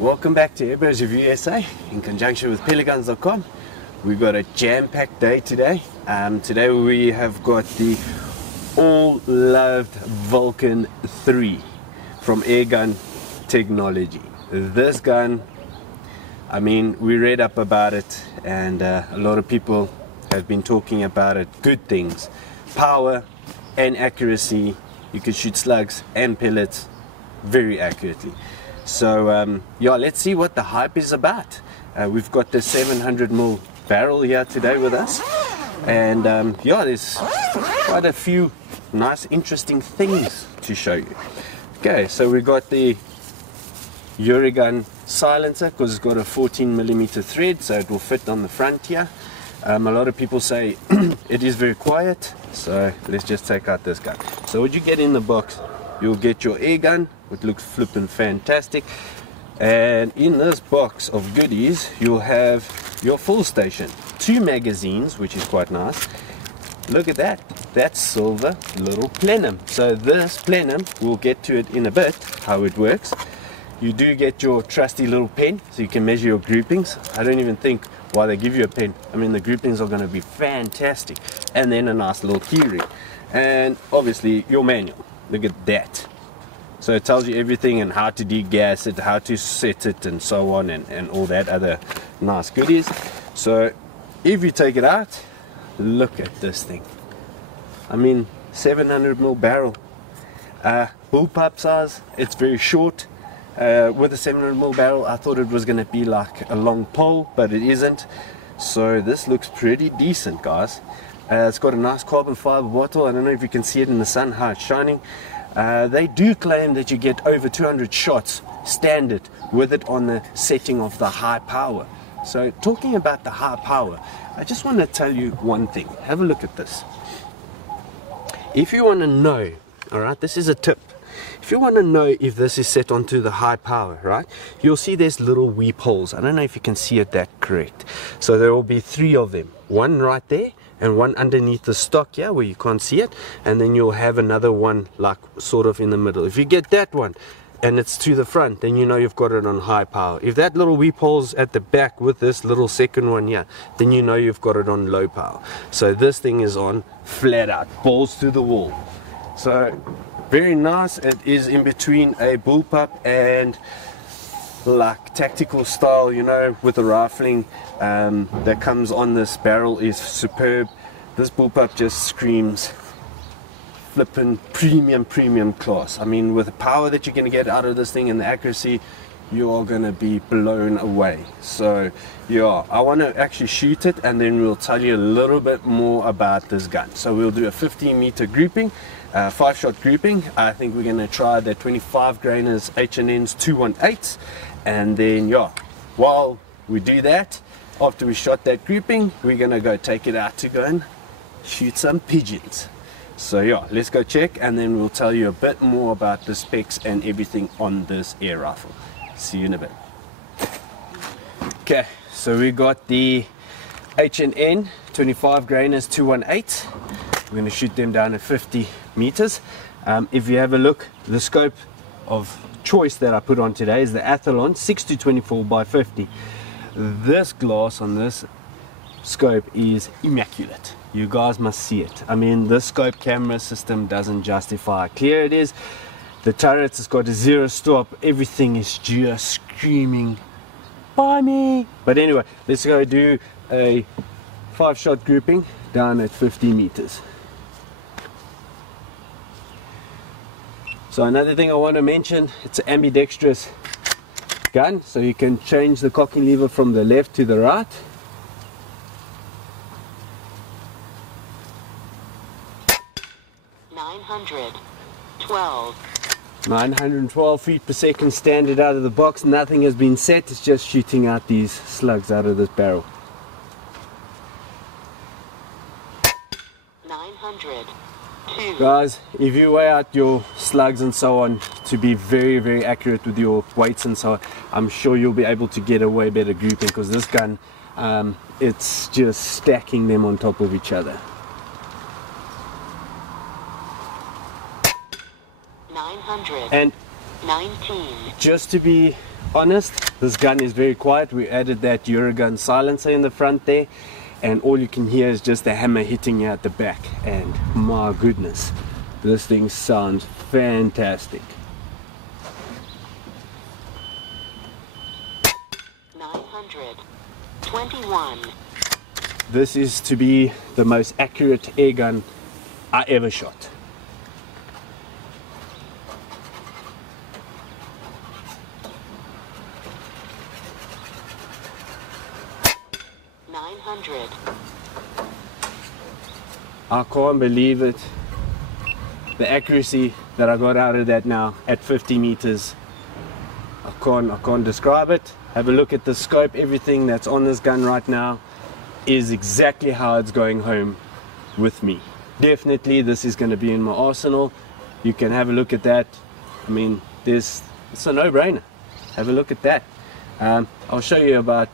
Welcome back to Argos of USA in conjunction with PeliGuns.com. We've got a jam-packed day today. Today we have got the all-loved Vulcan 3 from Airgun Technology. This gun, I mean, we read up about it and a lot of people have been talking about it. Good things, power and accuracy. You can shoot slugs and pellets very accurately. So yeah, let's see what the hype is about. We've got the 700mm barrel here today with us, and yeah, there's quite a few nice interesting things to show you. Okay, so we got the Uragun silencer because it's got a 14mm thread, so it will fit on the front here. A lot of people say it is very quiet, so let's just take out this gun. So what you get in the box, you'll get your air gun, which looks flippin' fantastic, and in this box of goodies you'll have your full station, 2 magazines, which is quite nice. Look at that, that's silver little plenum. So this plenum, we'll get to it in a bit, how it works. You do get your trusty little pen, so you can measure your groupings. I don't even think why they give you a pen. I mean, the groupings are going to be fantastic. And then a nice little keyring, and obviously your manual. Look at that. So it tells you everything and how to degas it, how to set it, and so on, and all that other nice goodies. So if you take it out, look at this thing. I mean, 700mm barrel, bullpup size. It's very short. With a 700mm barrel, I thought it was going to be like a long pole, but it isn't. So this looks pretty decent, guys. It's got a nice carbon fiber bottle. I don't know if you can see it in the sun, how it's shining. They do claim that you get over 200 shots standard with it on the setting of the high power. So talking about the high power, I just want to tell you one thing. Have a look at this. If you want to know, alright, this is a tip. If you want to know if this is set onto the high power, right, you'll see there's little weep holes. I don't know if you can see it that correct. So there will be 3 of them. One right there, and one underneath the stock here where you can't see it, and then you'll have another one like sort of in the middle. If you get that one and it's to the front, then you know you've got it on high power. If that little weep hole's at the back with this little second one here, then you know you've got it on low power. So this thing is on flat out, balls to the wall. So very nice. It is in between a bullpup and like tactical style, you know, with the rifling that comes on this barrel is superb. This bullpup just screams flippin' premium class. I mean, with the power that you're going to get out of this thing and the accuracy, you are going to be blown away. So yeah, I want to actually shoot it and then we'll tell you a little bit more about this gun. So we'll do a 15-meter grouping, 5-shot grouping. I think we're going to try the 25 grainers H&N's 218, and then yeah, while we do that, after we shot that grouping, we're going to go take it out to go and shoot some pigeons. So yeah, let's go check and then we'll tell you a bit more about the specs and everything on this air rifle. See you in a bit. Okay, so we got the H&N 25 grainers 218. We're going to shoot them down at 50 meters. If you have a look, the scope of choice that I put on today is the Athlon 6-24 by 50. This glass on this scope is immaculate. You guys must see it. I mean, this scope camera system doesn't justify how clear it is. The turret has got a 0 stop. Everything is just screaming, buy me. But anyway, let's go do a 5-shot grouping down at 50 meters. So another thing I want to mention, it's an ambidextrous gun, so you can change the cocking lever from the left to the right. .912 912 feet per second standard out of the box. Nothing has been set, it's just shooting out these slugs out of this barrel. 902 Guys, if you weigh out your slugs and so on to be very accurate with your weights and so on, I'm sure you'll be able to get a way better grouping, because this gun, it's just stacking them on top of each other. 919. And just to be honest, this gun is very quiet. We added that Uragun silencer in the front there, and all you can hear is just the hammer hitting you at the back, and my goodness, this thing sounds fantastic. 921. This is to be the most accurate air gun I ever shot. I can't believe it. The accuracy that I got out of that now at 50 meters. I can't describe it. Have a look at the scope. Everything that's on this gun right now is exactly how it's going home with me. Definitely this is going to be in my arsenal. You can have a look at that. I mean, it's a no-brainer. Have a look at that. I'll show you about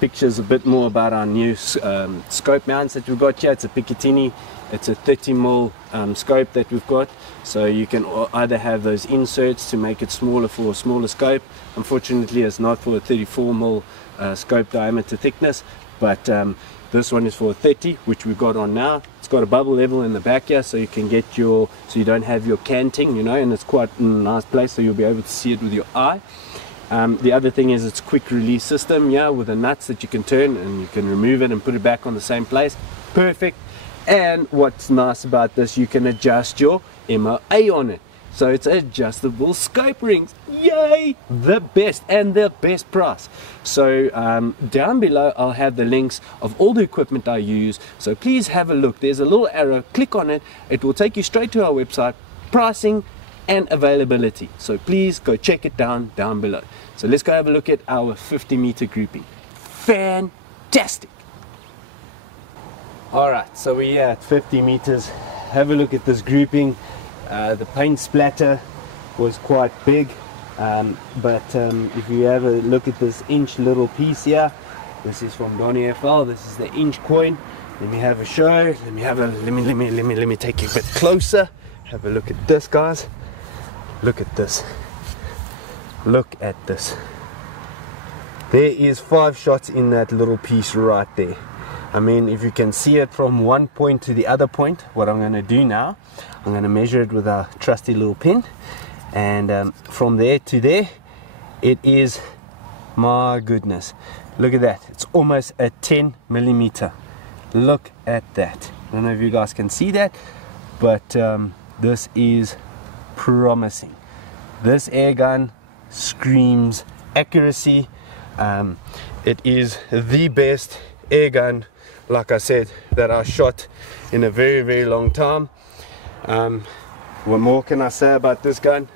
pictures a bit more about our new scope mounts that we've got here. It's a Picatinny. It's a 30mm scope that we've got, so you can either have those inserts to make it smaller for a smaller scope. Unfortunately, it's not for a 34mm scope diameter thickness, but this one is for a 30, which we've got on now. It's got a bubble level in the back here, so you can get so you don't have your canting, you know, and it's quite in a nice place, so you'll be able to see it with your eye. The other thing is it's a quick release system, yeah, with the nuts that you can turn and you can remove it and put it back on the same place. Perfect. And what's nice about this, you can adjust your MILTotal on it. So it's adjustable scope rings. Yay! The best and the best price. So down below I'll have the links of all the equipment I use. So please have a look. There's a little arrow. Click on it. It will take you straight to our website, pricing and availability. So please go check it down below. So let's go have a look at our 50-meter grouping. Fantastic! Alright, so we're here at 50 meters. Have a look at this grouping. The paint splatter was quite big, but if you have a look at this inch little piece here, this is from Donny FL. This is the inch coin. Let me have a show. Let me take you a bit closer. Have a look at this, guys. Look at this. Look at this. There is 5 shots in that little piece right there. I mean, if you can see it from one point to the other point, what I'm going to do now, I'm going to measure it with a trusty little pin, and from there to there, it is, my goodness, look at that. It's almost a 10mm. Look at that. I don't know if you guys can see that, but this is promising. This air gun screams accuracy. It is the best air gun, like I said, that I shot in a very, very long time. What more can I say about this gun?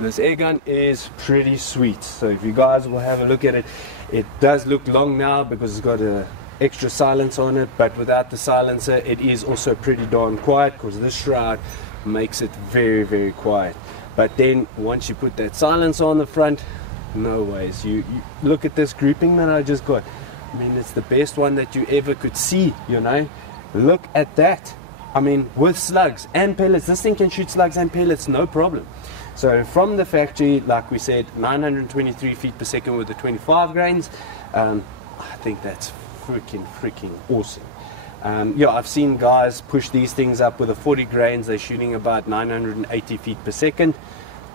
This air gun is pretty sweet. So if you guys will have a look at it, it does look long now because it's got a extra silencer on it, but without the silencer it is also pretty darn quiet, because this shroud makes it very, very quiet. But then once you put that silencer on the front, no ways. You look at this grouping that I just got. I mean, it's the best one that you ever could see, you know. Look at that. I mean, with slugs and pellets, this thing can shoot slugs and pellets, no problem. So from the factory, like we said, 923 feet per second with the 25 grains. I think that's freaking awesome. Yeah, I've seen guys push these things up with a 40 grains. They're shooting about 980 feet per second,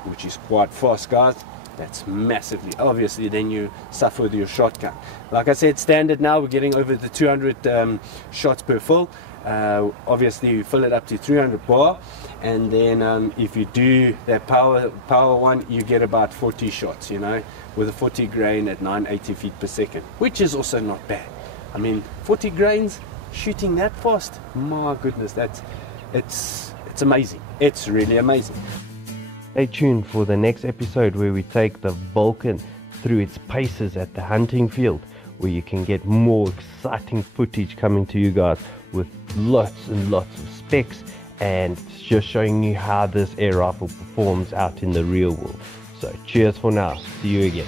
which is quite fast, guys. That's massively. Obviously, then you suffer with your shotgun. Like I said, standard now, we're getting over the 200 shots per fill. Obviously, you fill it up to 300 bar, and then if you do that power one, you get about 40 shots, you know, with a 40 grain at 980 feet per second, which is also not bad. I mean, 40 grains shooting that fast, my goodness, it's amazing. It's really amazing. Stay tuned for the next episode where we take the Vulcan through its paces at the hunting field, where you can get more exciting footage coming to you guys with lots and lots of specs, and just showing you how this air rifle performs out in the real world. So cheers for now. See you again.